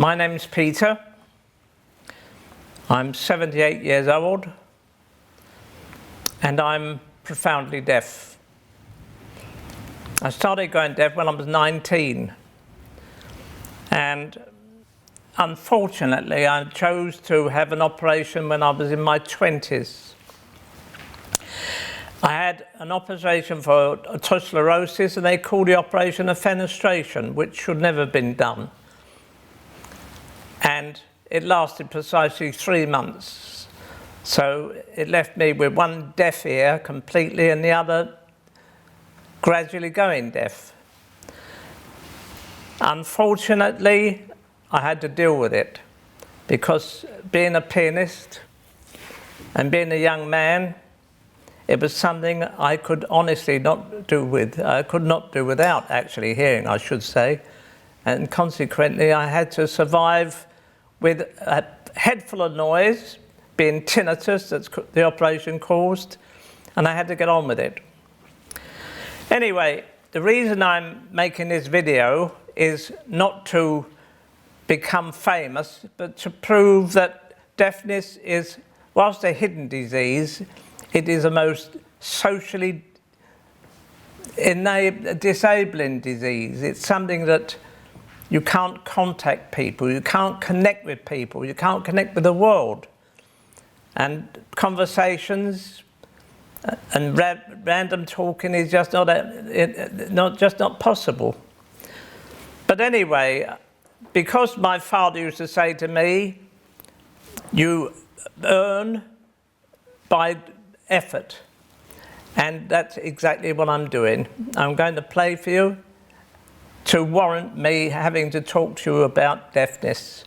My name's Peter. I'm 78 years old and I'm profoundly deaf. I started going deaf when I was 19 and unfortunately I chose to have an operation when I was in my 20s. I had an operation for sclerosis and they called the operation a fenestration, which should never have been done. And it lasted precisely 3 months. So it left me with one deaf ear completely and the other gradually going deaf. Unfortunately, I had to deal with it because being a pianist and being a young man, it was something I could honestly not do with. I could not do without actually hearing, I should say. And consequently, I had to survive with a head full of noise, being tinnitus, that's the operation caused, and I had to get on with it. Anyway, the reason I'm making this video is not to become famous, but to prove that deafness is, whilst a hidden disease, it is a most socially disabling disease. It's something that you can't contact people, you can't connect with people, you can't connect with the world. And conversations and random talking is just not possible. But anyway, because my father used to say to me, you earn by effort. And that's exactly what I'm doing. I'm going to play for you to warrant me having to talk to you about deafness.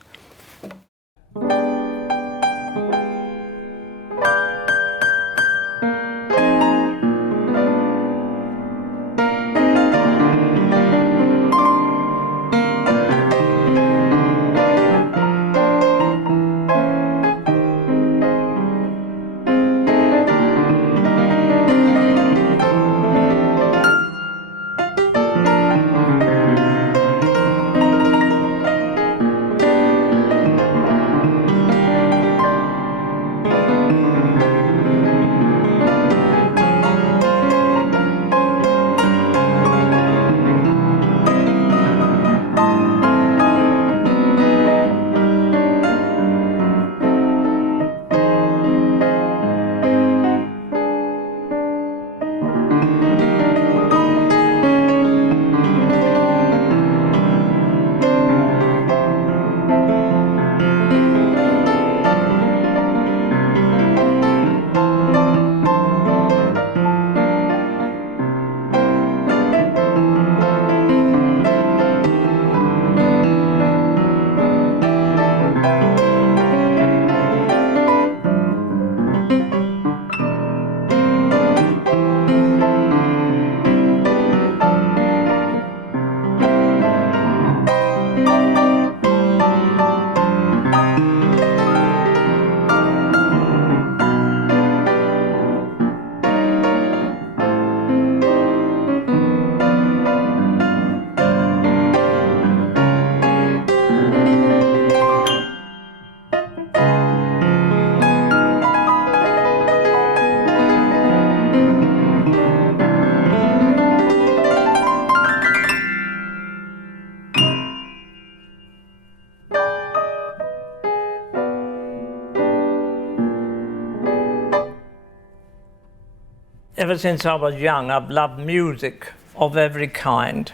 Ever since I was young, I've loved music of every kind,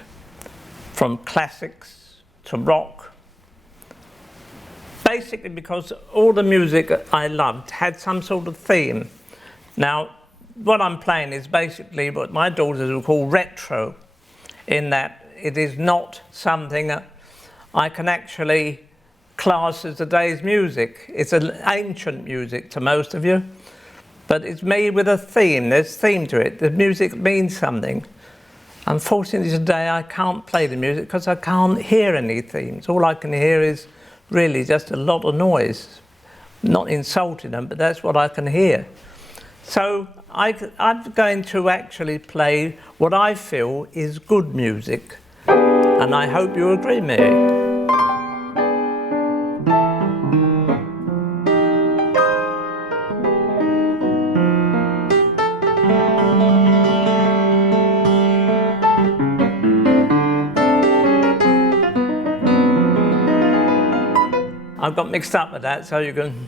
from classics to rock. Basically because all the music I loved had some sort of theme. Now, what I'm playing is basically what my daughters would call retro, in that it is not something that I can actually class as today's music. It's an ancient music to most of you. But it's made with a theme, there's theme to it. The music means something. Unfortunately today I can't play the music because I can't hear any themes. All I can hear is really just a lot of noise. Not insulting them, but that's what I can hear. So I'm going to actually play what I feel is good music. And I hope you agree with me. I've got mixed up with that, so you can...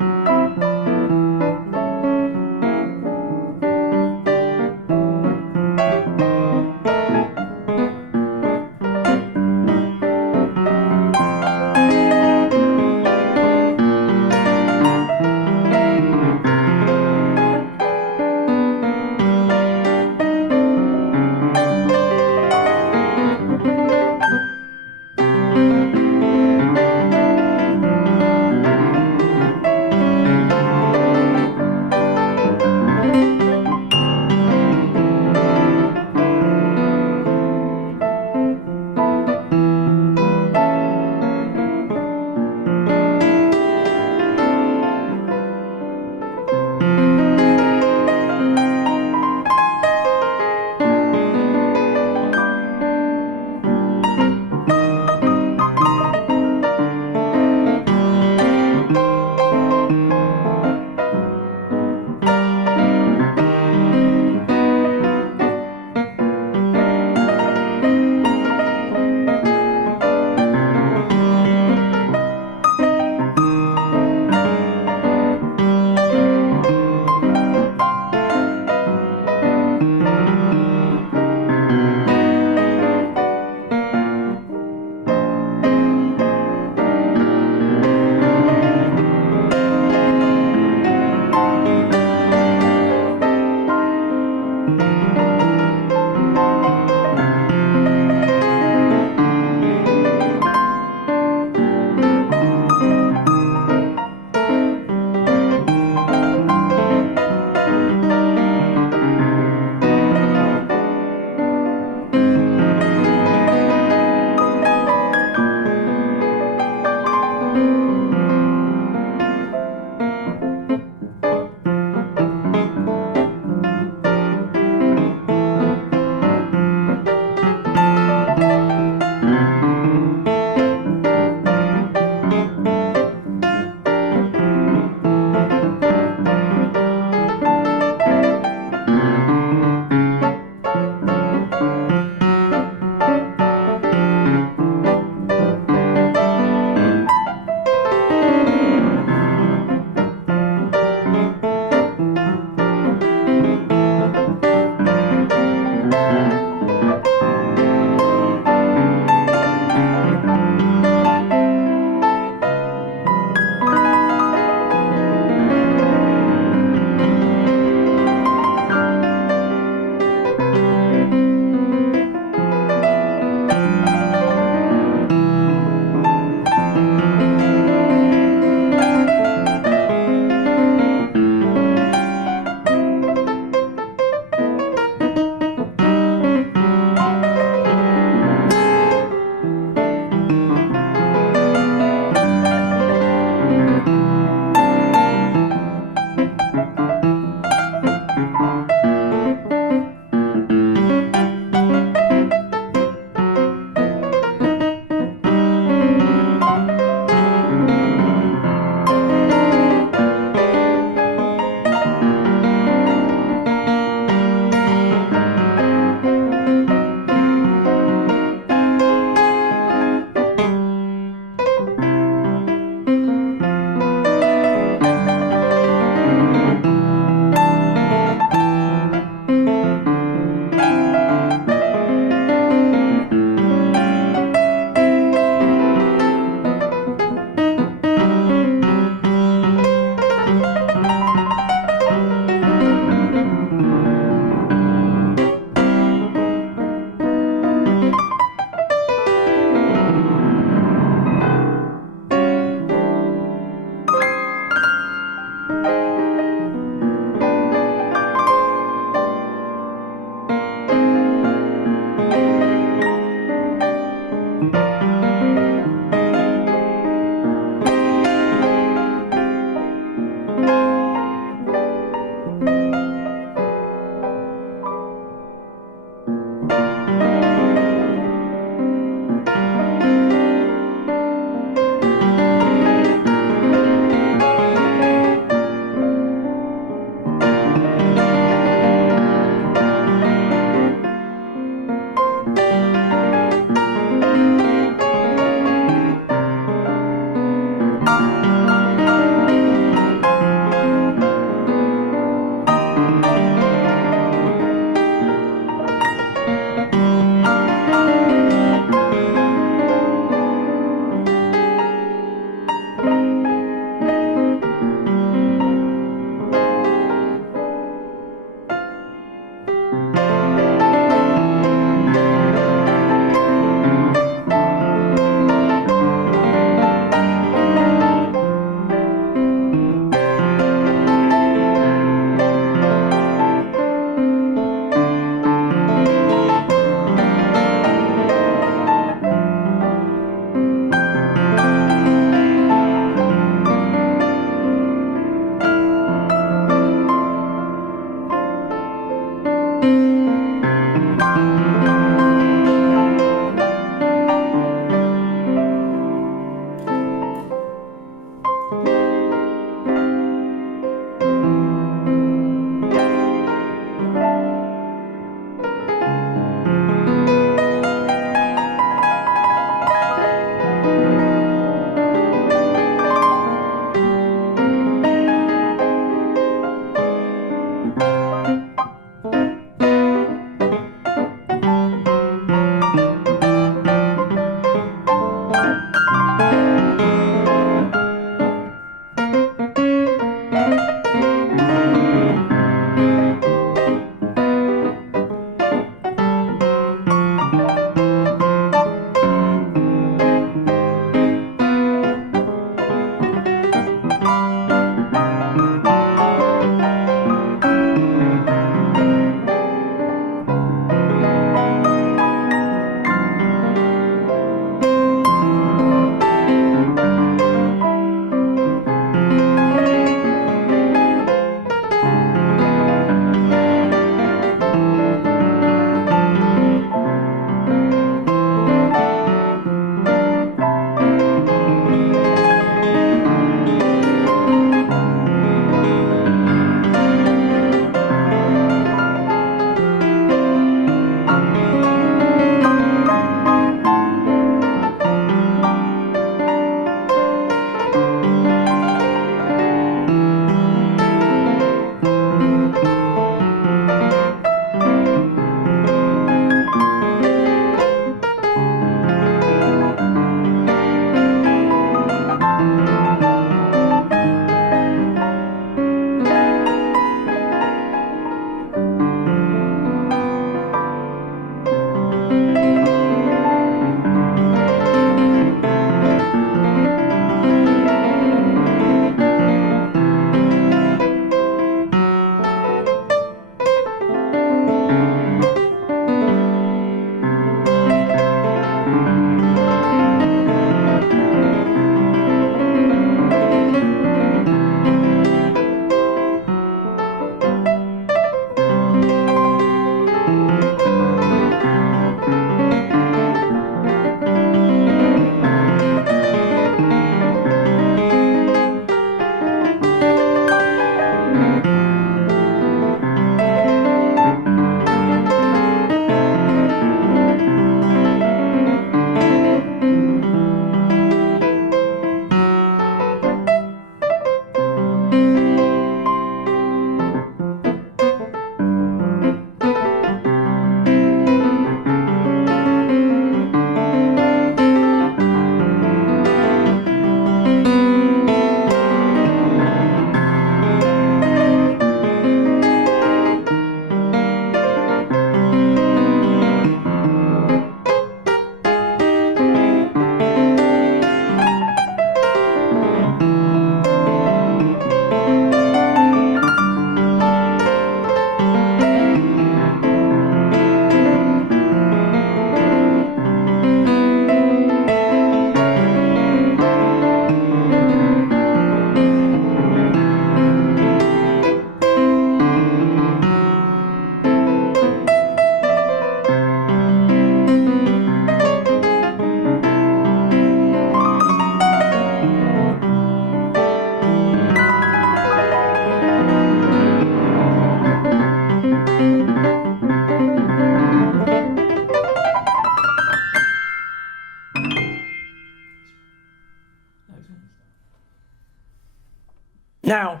Now,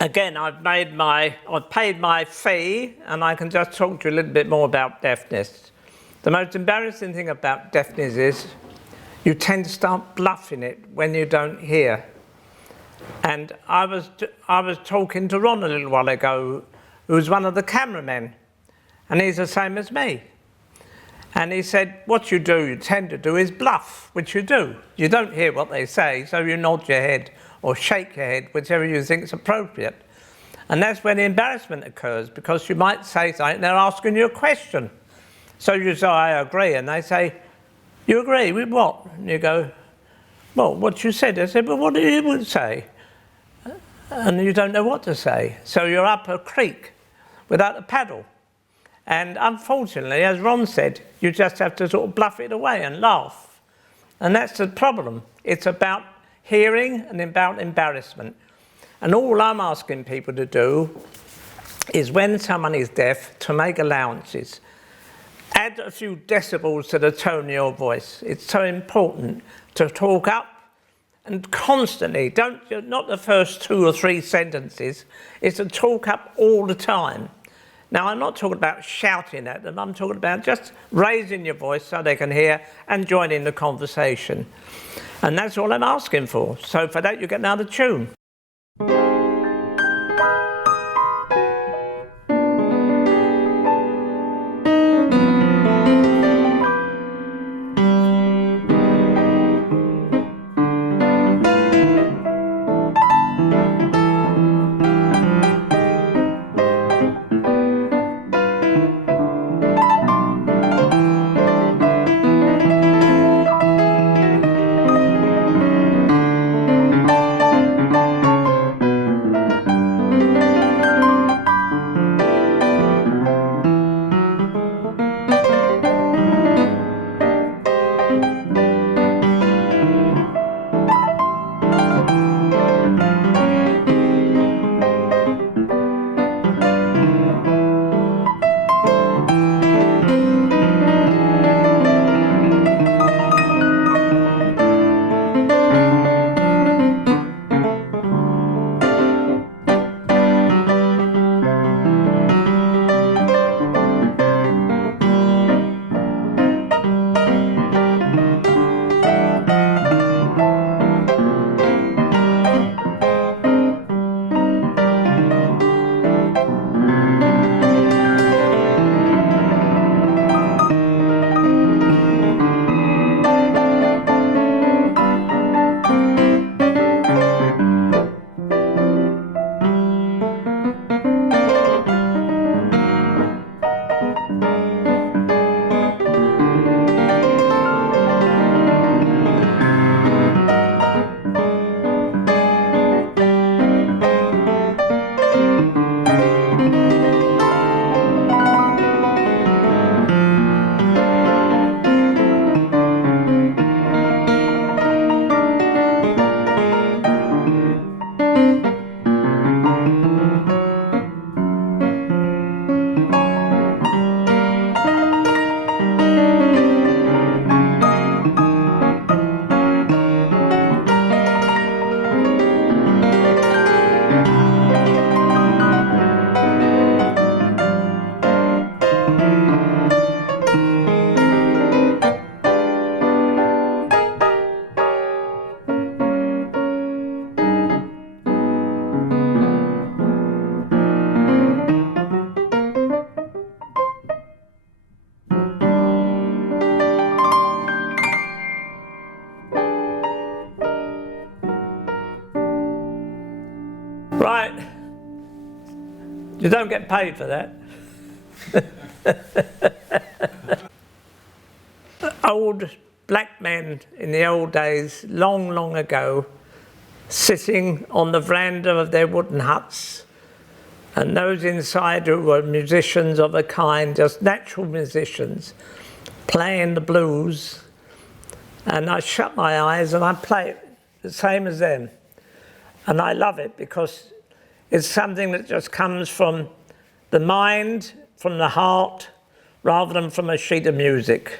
again, I've paid my fee, and I can just talk to you a little bit more about deafness. The most embarrassing thing about deafness is you tend to start bluffing it when you don't hear. And I was talking to Ron a little while ago, who's one of the cameramen, and he's the same as me. And he said, what you tend to do is bluff, which you do. You don't hear what they say, so you nod your head or shake your head, whichever you think is appropriate. And that's when the embarrassment occurs, because you might say something, they're asking you a question. So you say, I agree, and they say, you agree with what? And you go, well, what you said. They said, well, what do you say? And you don't know what to say. So you're up a creek without a paddle. And unfortunately, as Ron said, you just have to sort of bluff it away and laugh. And that's the problem. It's about hearing and about embarrassment. And all I'm asking people to do is, when someone is deaf, to make allowances. Add a few decibels to the tone of your voice. It's so important to talk up and constantly. Not the first 2 or 3 sentences. It's to talk up all the time. Now, I'm not talking about shouting at them. I'm talking about just raising your voice so they can hear and join in the conversation. And that's all I'm asking for. So for that, you get another tune. Right, you don't get paid for that. Old black men in the old days, long, long ago, sitting on the veranda of their wooden huts, and those inside who were musicians of a kind, just natural musicians, playing the blues, and I shut my eyes and I play it the same as them. And I love it because it's something that just comes from the mind, from the heart, rather than from a sheet of music.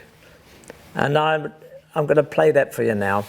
And I'm going to play that for you now.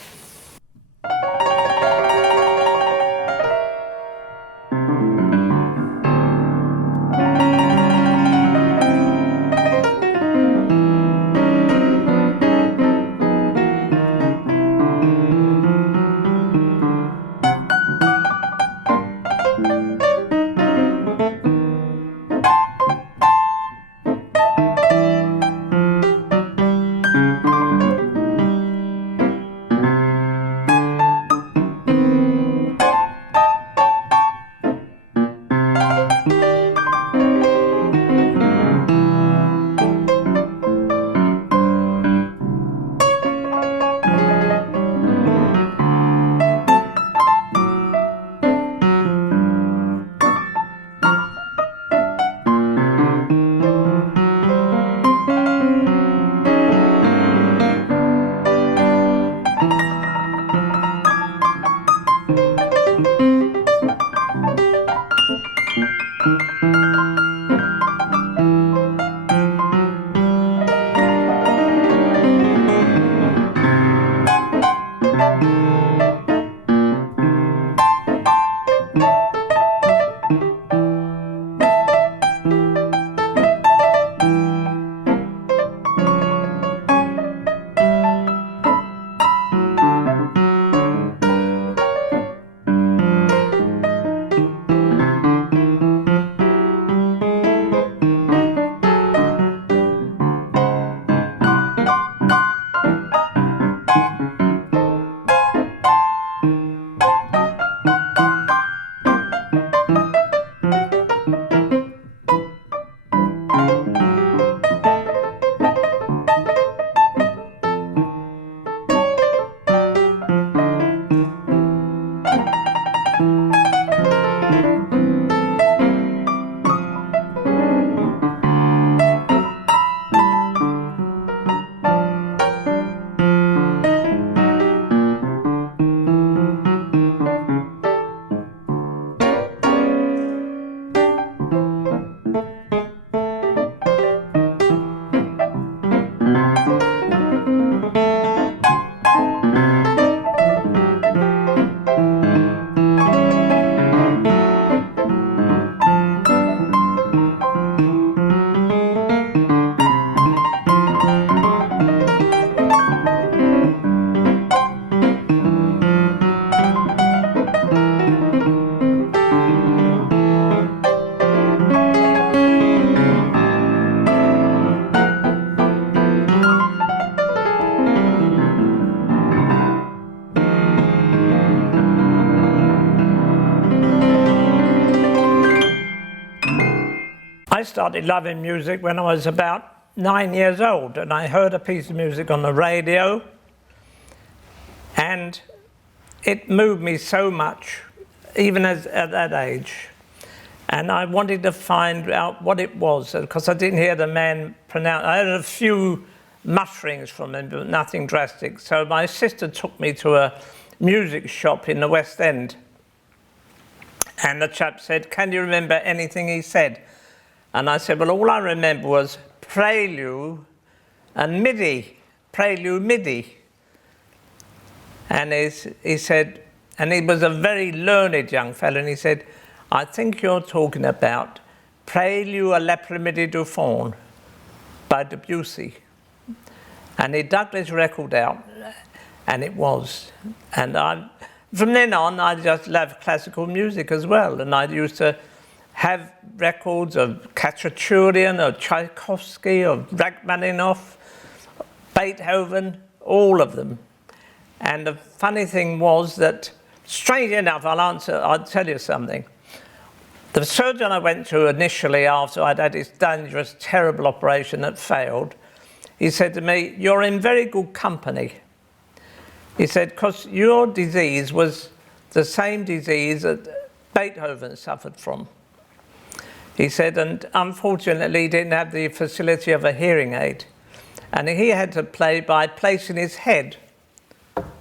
I started loving music when I was about 9 years old, and I heard a piece of music on the radio, and it moved me so much, even at that age. And I wanted to find out what it was, because I didn't hear the man pronounce. I heard a few mutterings from him, but nothing drastic. So my sister took me to a music shop in the West End, and the chap said, "Can you remember anything he said?" And I said, "Well, all I remember was prelude and MIDI, prelude MIDI." And he said, and he was a very learned young fellow, and he said, "I think you're talking about Prelude à l'après-midi du Faune by Debussy." And he dug this record out, and it was. And from then on, I just loved classical music as well. And I used to have records of Khachaturian, of Tchaikovsky, of Rachmaninoff, Beethoven, all of them. And the funny thing was that, strange enough, I'll tell you something. The surgeon I went to initially after I'd had this dangerous, terrible operation that failed, he said to me, "You're in very good company." He said, "Because your disease was the same disease that Beethoven suffered from." He said, and unfortunately he didn't have the facility of a hearing aid. And he had to play by placing his head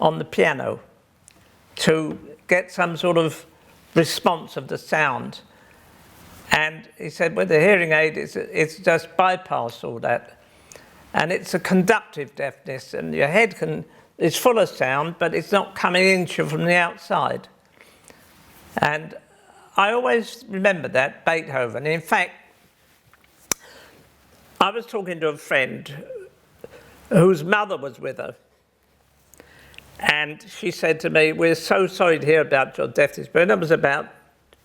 on the piano to get some sort of response of the sound. And he said, with the hearing aid, it's just bypass all that. And it's a conductive deafness, and your head is full of sound, but it's not coming into you from the outside. And I always remember that, Beethoven. In fact, I was talking to a friend whose mother was with her, and she said to me, "We're so sorry to hear about your deafness." But I was about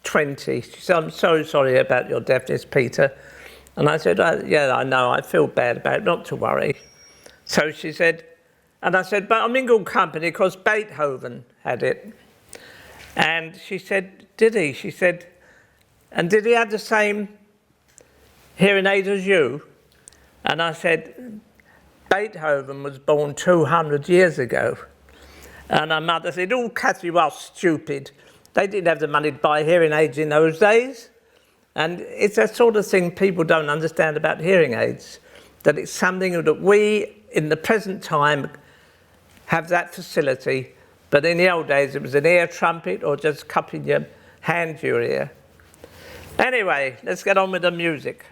20. She said, "I'm so sorry about your deafness, Peter." And I said, "Yeah, I know, I feel bad about it, not to worry." So she said, and I said, "But I'm in good company because Beethoven had it." And she said, "Did he?" She said, "And did he have the same hearing aid as you?" And I said, "Beethoven was born 200 years ago." And her mother said, "Oh, Kathy, you are stupid. They didn't have the money to buy hearing aids in those days." And it's that sort of thing people don't understand about hearing aids, that it's something that we, in the present time, have that facility. But in the old days, it was an ear trumpet or just cupping your hand to your ear. Anyway, let's get on with the music.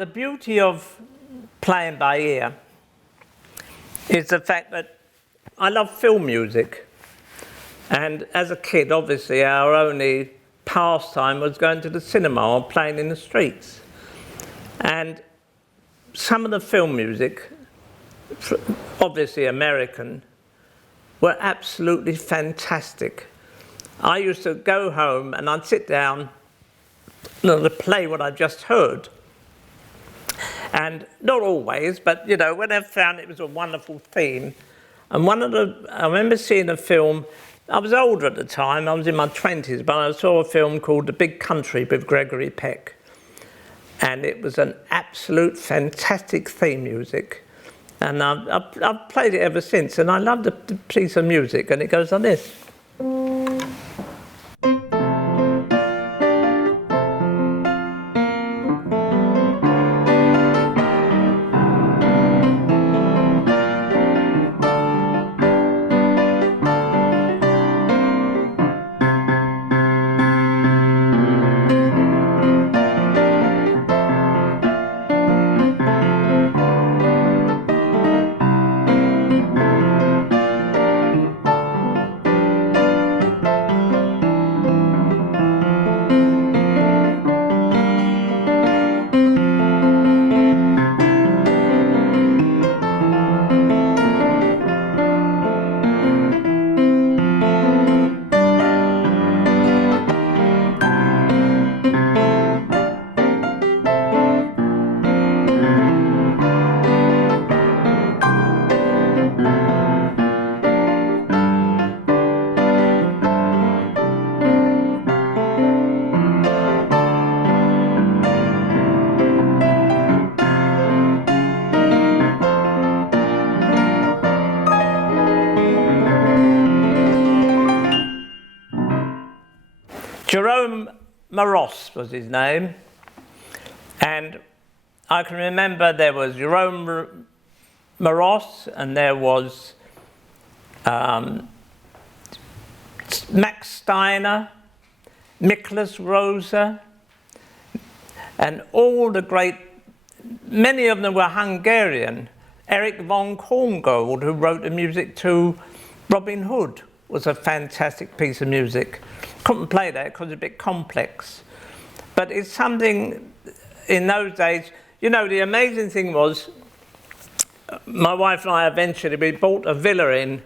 the beauty of playing by ear is the fact that I love film music. And as a kid, obviously, our only pastime was going to the cinema or playing in the streets. And some of the film music, obviously American, were absolutely fantastic. I used to go home and I'd sit down and play what I just heard. And not always, but you know, when I found it was a wonderful theme. And I remember seeing a film, I was older at the time, I was in my 20s, but I saw a film called The Big Country with Gregory Peck. And it was an absolute fantastic theme music. And I've played it ever since, and I love the piece of music, and it goes like this. Jerome Moross was his name, and I can remember there was Jerome Moross and there was Max Steiner, Miklos Rosa, and all the great, many of them were Hungarian. Erich von Korngold, who wrote the music to Robin Hood, was a fantastic piece of music. Couldn't play that because it's a bit complex. But it's something in those days, you know, the amazing thing was, my wife and I eventually, we bought a villa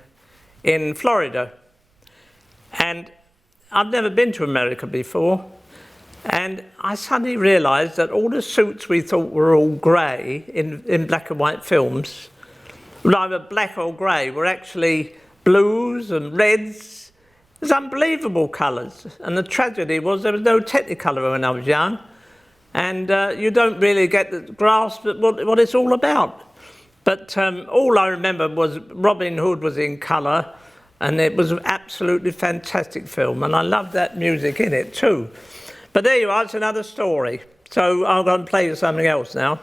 in Florida. And I've never been to America before. And I suddenly realised that all the suits we thought were all grey in black and white films, either black or grey, were actually blues and reds. It was unbelievable colours. And the tragedy was there was no Technicolor when I was young. And you don't really get the grasp of what it's all about. But all I remember was Robin Hood was in colour, and it was an absolutely fantastic film. And I loved that music in it too. But there you are, it's another story. So I'll go and play you something else now.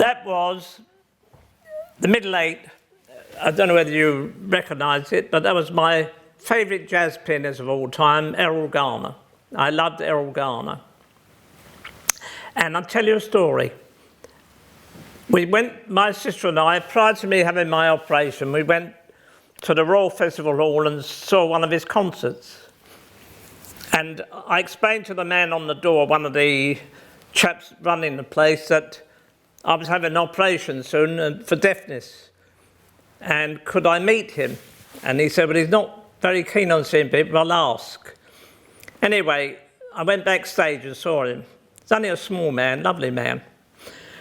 That was the middle eight. I don't know whether you recognise it, but that was my favourite jazz pianist of all time, Errol Garner. I loved Errol Garner. And I'll tell you a story. We went, my sister and I, prior to me having my operation, we went to the Royal Festival Hall and saw one of his concerts. And I explained to the man on the door, one of the chaps running the place, that I was having an operation soon for deafness. And could I meet him? And he said, well, he's not very keen on seeing people, I'll ask. Anyway, I went backstage and saw him. He's only a small man, lovely man.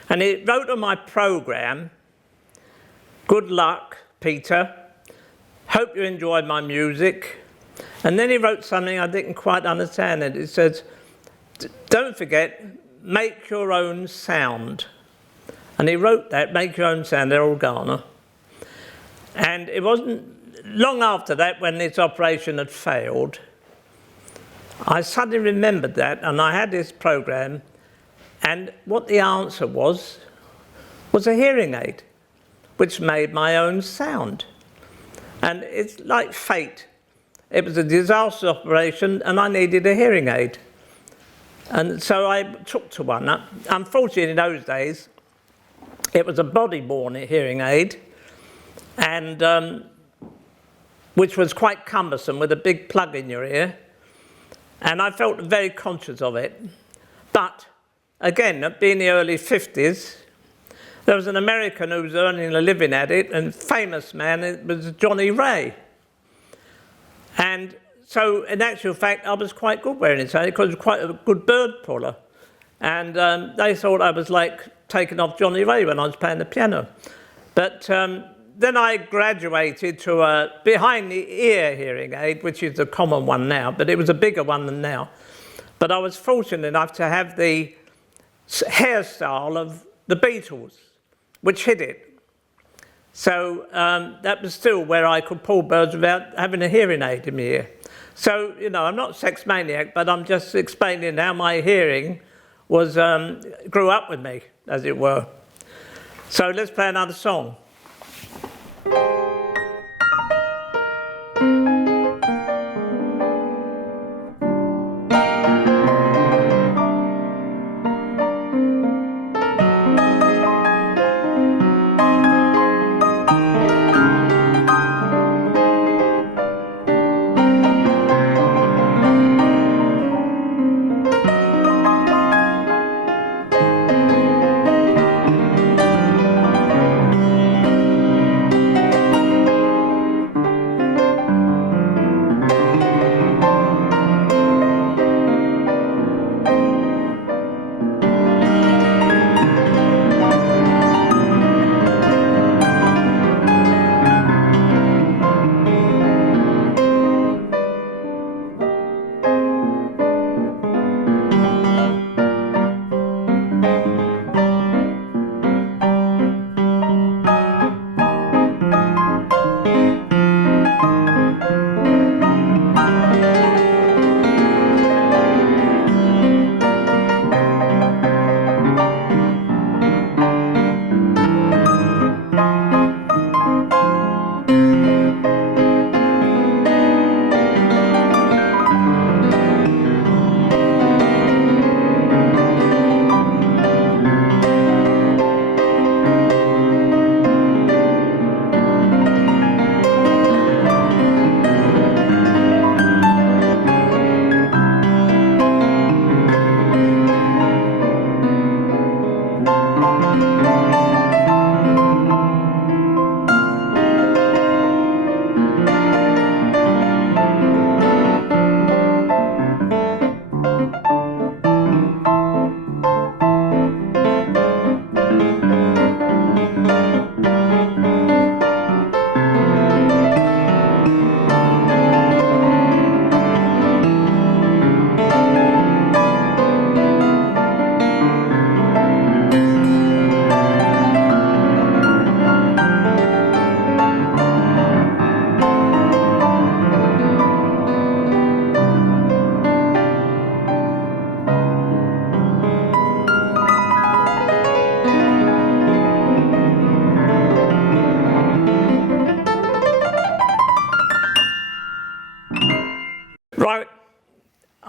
And he wrote on my programme, good luck, Peter. Hope you enjoyed my music. And then he wrote something I didn't quite understand. It says, don't forget, make your own sound. And he wrote that, make your own sound, Errol Garner. And it wasn't long after that, when this operation had failed, I suddenly remembered that, and I had this programme, and what the answer was a hearing aid, which made my own sound. And it's like fate. It was a disaster operation, and I needed a hearing aid. And so I took to one. Unfortunately, in those days, it was a body-worn hearing aid, and which was quite cumbersome with a big plug in your ear. And I felt very conscious of it. But again, being the early 50s, there was an American who was earning a living at it, and famous man, it was Johnny Ray. And so, in actual fact, I was quite good wearing it, because I was quite a good bird puller. And they thought I was like taking off Johnny Ray when I was playing the piano. But then I graduated to a behind-the-ear hearing aid, which is the common one now, but it was a bigger one than now. But I was fortunate enough to have the hairstyle of the Beatles, which hid it. So that was still where I could pull birds without having a hearing aid in my ear. So, you know, I'm not a sex maniac, but I'm just explaining how my hearing was grew up with me, as it were. So let's play another song.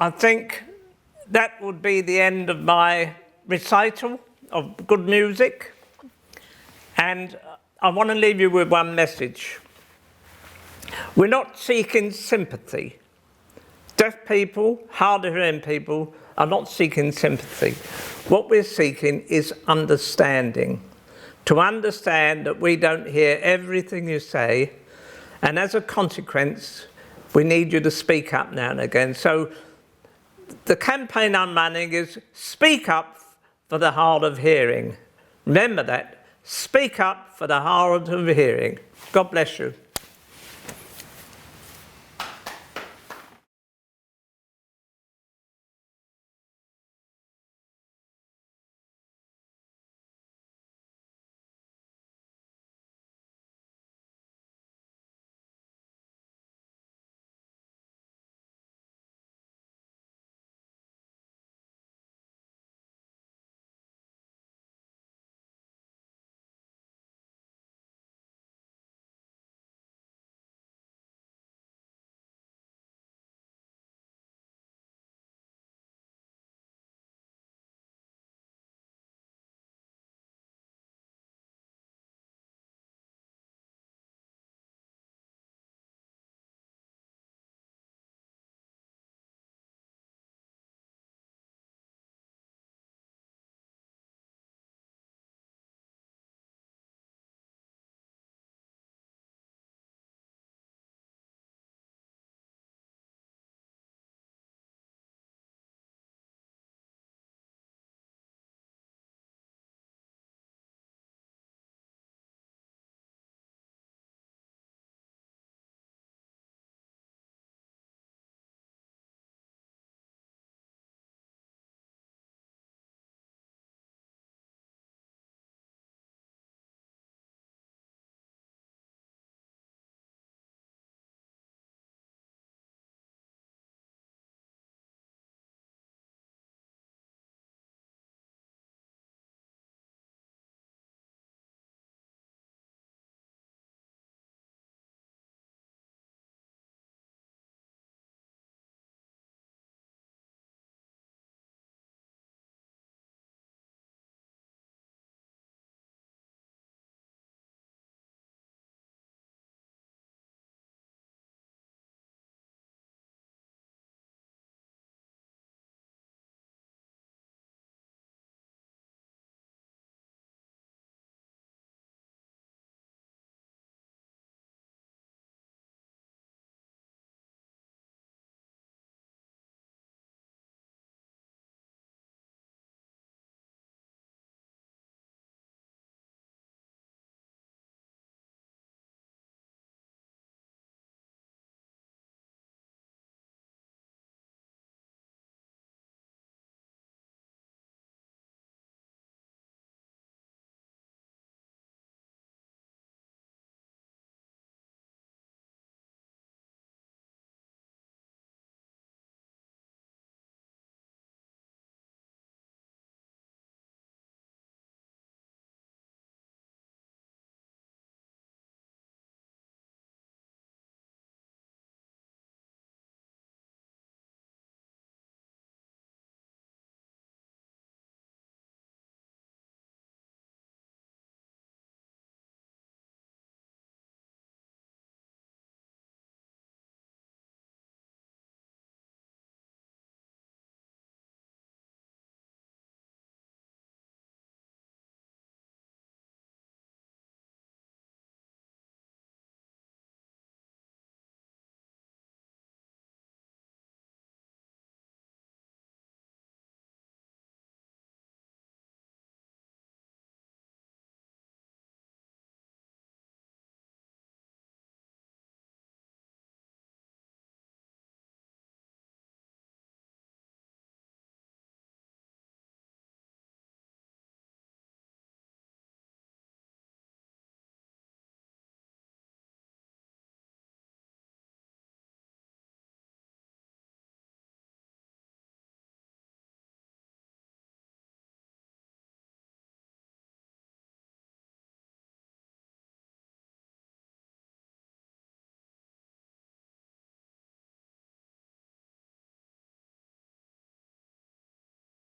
I think that would be the end of my recital of good music. And I want to leave you with one message. We're not seeking sympathy. Deaf people, hard of hearing people are not seeking sympathy. What we're seeking is understanding. To understand that we don't hear everything you say, and as a consequence, we need you to speak up now and again. So the campaign I'm running is Speak Up for the Hard of Hearing. Remember that. Speak up for the hard of hearing. God bless you.